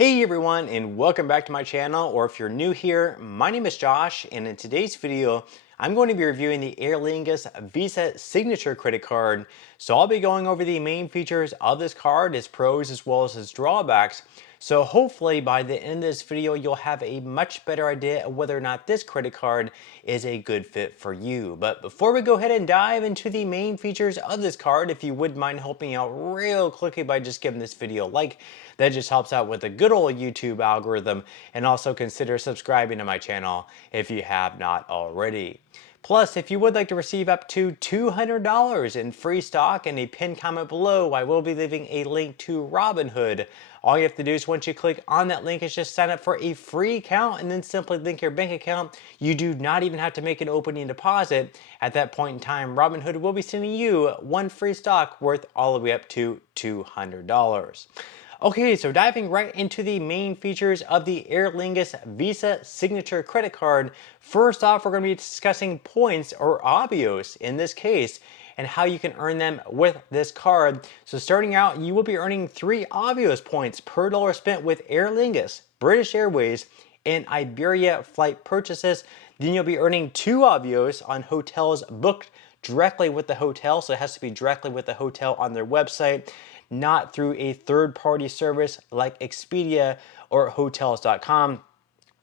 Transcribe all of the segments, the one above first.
Hey everyone, and welcome back to my channel, or if you're new here, my name is Josh, and in today's video I'm going to be reviewing the Aer Lingus Visa Signature credit card. So I'll be going over the main features of this card, its pros as well as its drawbacks. So hopefully by the end of this video you'll have a much better idea of whether or not this credit card is a good fit for you. But before we go ahead and dive into the main features of this card, if you would mind helping out real quickly by just giving this video a like, that just helps out with the good old YouTube algorithm, and also consider subscribing to my channel if you have not already. Plus, if you would like to receive up to $200 in free stock in a pinned comment below, I will be leaving a link to Robinhood. All you have to do is once you click on that link is just sign up for a free account and then simply link your bank account. You do not even have to make an opening deposit. At that point in time, Robinhood will be sending you one free stock worth all the way up to $200. Okay, so diving right into the main features of the Aer Lingus Visa Signature credit card. First off, we're going to be discussing points, or avios in this case, and how you can earn them with this card. So starting out, you will be earning 3 avios points per dollar spent with Aer Lingus, British Airways, and Iberia flight purchases. Then you'll be earning 2 avios on hotels booked directly with the hotel, so it has to be directly with the hotel on their website, not through a third-party service like Expedia or Hotels.com.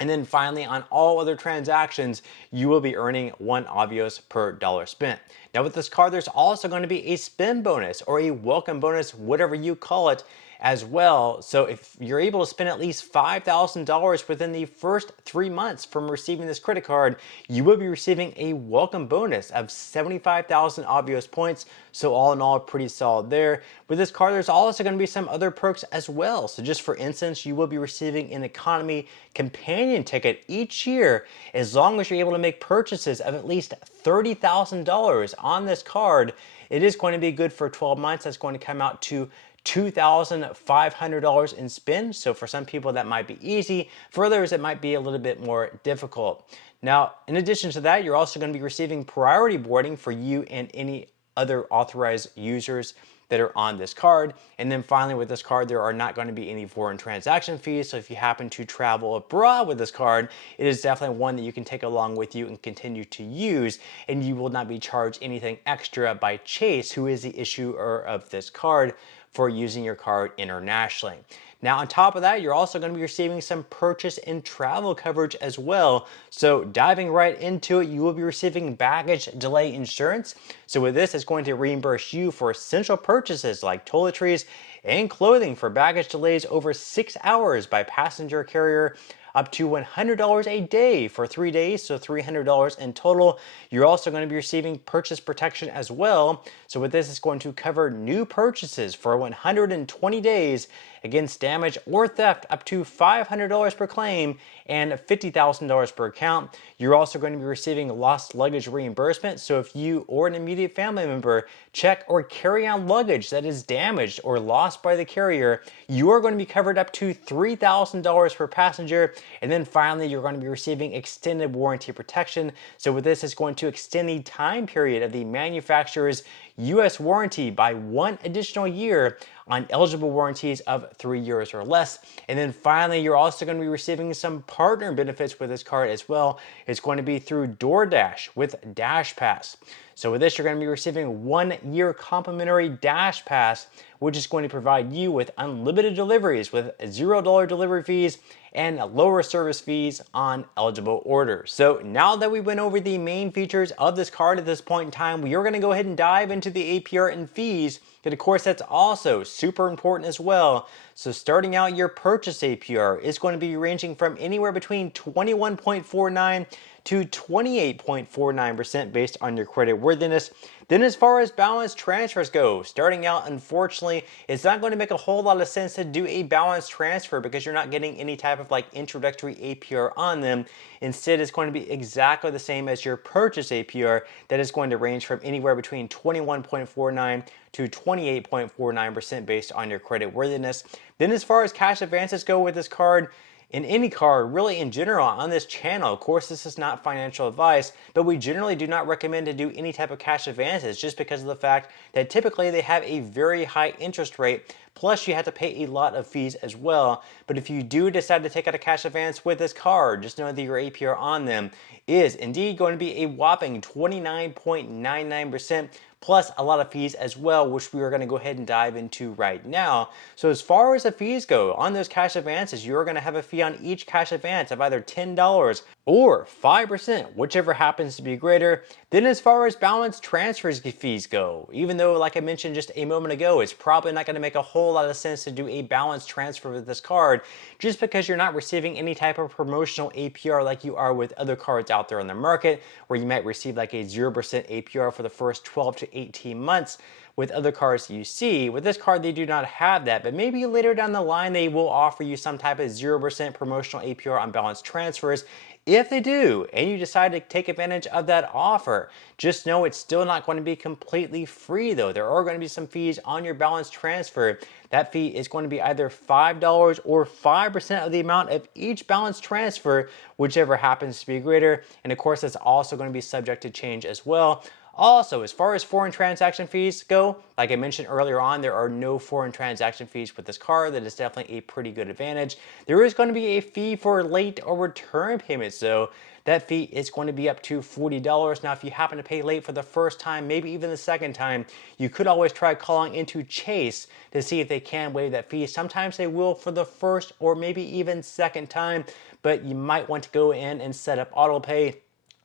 And then finally, on all other transactions, you will be earning 1 avios per dollar spent. Now with this card, there's also going to be a spend bonus or a welcome bonus, whatever you call it, as well. So if you're able to spend at least $5,000 within the first 3 months from receiving this credit card, you will be receiving a welcome bonus of 75,000 avios points. So all in all, pretty solid there. With this card, there's also going to be some other perks as well. So just for instance, you will be receiving an economy companion ticket each year as long as you're able to make purchases of at least $30,000 on this card. It is going to be good for 12 months. That's going to come out to $2,500 in spend. So for some people that might be easy. For others it might be a little bit more difficult. Now in addition to that, you're also going to be receiving priority boarding for you and any other authorized users that are on this card. And then finally, with this card, there are not going to be any foreign transaction fees. So if you happen to travel abroad with this card, it is definitely one that you can take along with you and continue to use, and you will not be charged anything extra by Chase, who is the issuer of this card, for using your card internationally. Now on top of that, you're also going to be receiving some purchase and travel coverage as well. So diving right into it, you will be receiving baggage delay insurance. So with this, it's going to reimburse you for essential purchases like toiletries and clothing for baggage delays over 6 hours by passenger carrier, up to $100 a day for 3 days, so $300 in total. You're also going to be receiving purchase protection as well. So with this, it's going to cover new purchases for 120 days against damage or theft, up to $500 per claim and $50,000 per account. You're also going to be receiving lost luggage reimbursement. So if you or an immediate family member check or carry on luggage that is damaged or lost by the carrier, you are going to be covered up to $3,000 per passenger. And then finally, you're going to be receiving extended warranty protection. So with this, it's going to extend the time period of the manufacturer's US warranty by 1 additional year on eligible warranties of 3 years or less. And then finally, you're also going to be receiving some partner benefits with this card as well. It's going to be through DoorDash with Dash Pass. So with this, you're going to be receiving 1 year complimentary Dash Pass, which is going to provide you with unlimited deliveries with $0 delivery fees and lower service fees on eligible orders. So now that we went over the main features of this card at this point in time, we are going to go ahead and dive into the APR and fees. And of course, that's also super important as well. So starting out, your purchase APR is going to be ranging from anywhere between 21.49 to 28.49% based on your credit worthiness. Then as far as balance transfers go, starting out, unfortunately, it's not going to make a whole lot of sense to do a balance transfer because you're not getting any type of like introductory APR on them. Instead, it's going to be exactly the same as your purchase APR that is going to range from anywhere between 21.49 to 28.49% based on your credit worthiness. Then as far as cash advances go with this card, in any card, really in general on this channel, of course this is not financial advice, but we generally do not recommend to do any type of cash advances just because of the fact that typically they have a very high interest rate Plus, you have to pay a lot of fees as well. But if you do decide to take out a cash advance with this card, just know that your APR on them is indeed going to be a whopping 29.99%, plus a lot of fees as well, which we are going to go ahead and dive into right now. So as far as the fees go, on those cash advances, you're going to have a fee on each cash advance of either $10 or 5%, whichever happens to be greater. Then as far as balance transfers fees go, even though, like I mentioned just a moment ago, it's probably not going to make a whole lot of sense to do a balance transfer with this card, just because you're not receiving any type of promotional APR like you are with other cards out there in the market, where you might receive like a 0% APR for the first 12 to 18 months. With other cards you see, with this card they do not have that, but maybe later down the line they will offer you some type of 0% promotional APR on balance transfers. If they do, and you decide to take advantage of that offer, just know it's still not going to be completely free though. There are going to be some fees on your balance transfer. That fee is going to be either $5 or 5% of the amount of each balance transfer, whichever happens to be greater. And of course, that's also going to be subject to change as well. Also, as far as foreign transaction fees go, like I mentioned earlier on, there are no foreign transaction fees with this card. That is definitely a pretty good advantage. There is going to be a fee for late or return payments though. That fee is going to be up to $40. Now, if you happen to pay late for the first time, maybe even the second time, you could always try calling into Chase to see if they can waive that fee. Sometimes they will for the first or maybe even second time, but you might want to go in and set up auto pay.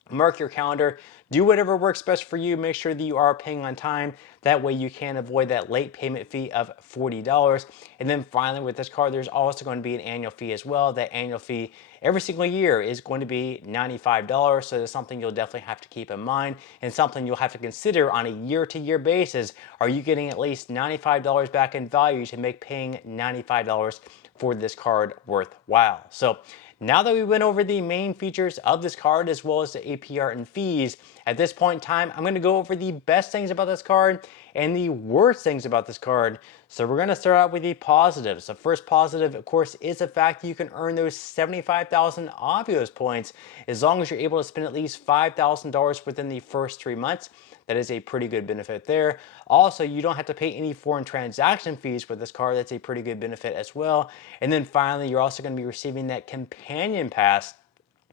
Mark your calendar, do whatever works best for you. Make sure that you are paying on time. That way you can avoid that late payment fee of $40. And then finally with this card, there's also going to be an annual fee as well. That annual fee every single year is going to be $95. So that's something you'll definitely have to keep in mind, and something you'll have to consider on a year-to-year basis. Are you getting at least $95 back in value to make paying $95 for this card worthwhile? So now that we went over the main features of this card as well as the APR and fees, at this point in time, I'm going to go over the best things about this card and the worst things about this card. So we're going to start out with the positives. The first positive, of course, is the fact that you can earn those 75,000 Avios points as long as you're able to spend at least $5,000 within the first 3 months. That is a pretty good benefit there. Also, you don't have to pay any foreign transaction fees with this card. That's a pretty good benefit as well. And then finally, you're also going to be receiving that companion pass.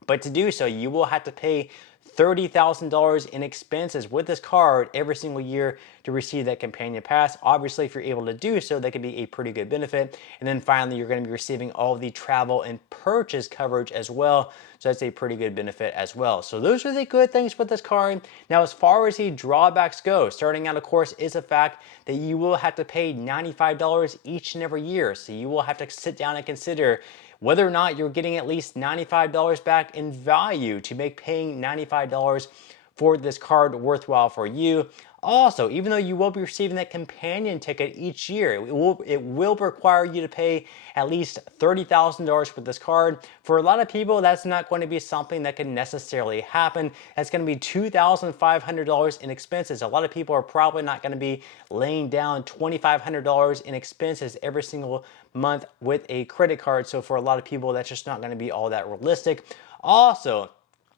But to do so, you will have to pay $30,000 in expenses with this card every single year to receive that companion pass. Obviously, if you're able to do so, that could be a pretty good benefit. And then finally, you're going to be receiving all of the travel and purchase coverage as well. So that's a pretty good benefit as well. So those are the good things with this card. Now, as far as the drawbacks go, starting out, of course, is the fact that you will have to pay $95 each and every year. So you will have to sit down and consider whether or not you're getting at least $95 back in value to make paying $95 for this card worthwhile for you. Also, even though you will be receiving that companion ticket each year, it will require you to pay at least $30,000 with this card. For a lot of people, that's not going to be something that can necessarily happen. That's going to be $2,500 in expenses. A lot of people are probably not going to be laying down $2,500 in expenses every single month with a credit card. So for a lot of people, that's just not going to be all that realistic. Also,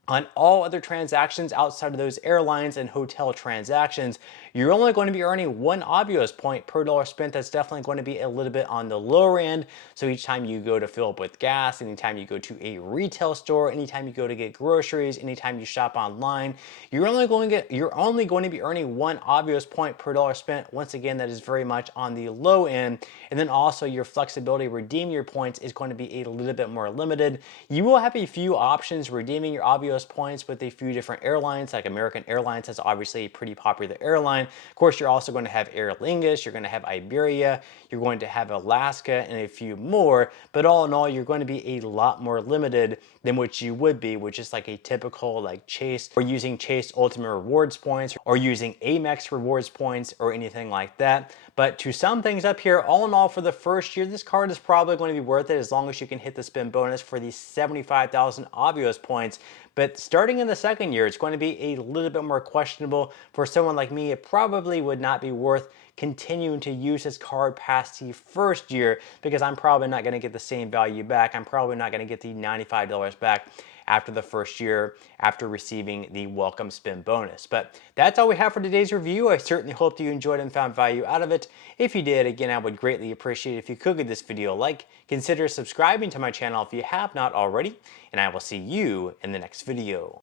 on all other transactions outside of those airlines and hotel transactions, you're only going to be earning 1 Avios point per dollar spent. That's definitely going to be a little bit on the lower end. So each time you go to fill up with gas, anytime you go to a retail store, anytime you go to get groceries, anytime you shop online, you're only going to be earning 1 Avios point per dollar spent. Once again, that is very much on the low end. And then also your flexibility to redeem your points is going to be a little bit more limited. You will have a few options redeeming your Avios points with a few different airlines. Like American Airlines is obviously a pretty popular airline. Of course, you're also going to have Aer Lingus, you're going to have Iberia, you're going to have Alaska, and a few more. But all in all, you're going to be a lot more limited than what you would be with just like a typical like Chase, or using Chase Ultimate Rewards points, or using Amex Rewards points, or anything like that. But to sum things up here, all in all, for the first year, this card is probably going to be worth it as long as you can hit the spin bonus for the 75,000 Avios points. But starting in the second year, it's going to be a little bit more questionable. For someone like me, it probably would not be worth continuing to use this card past the first year, because I'm probably not going to get the same value back. I'm probably not going to get the $95 back after the first year after receiving the welcome spin bonus. But that's all we have for today's review. I certainly hope that you enjoyed and found value out of it. If you did, again, I would greatly appreciate if you could give this video a like. Consider subscribing to my channel if you have not already, and I will see you in the next video.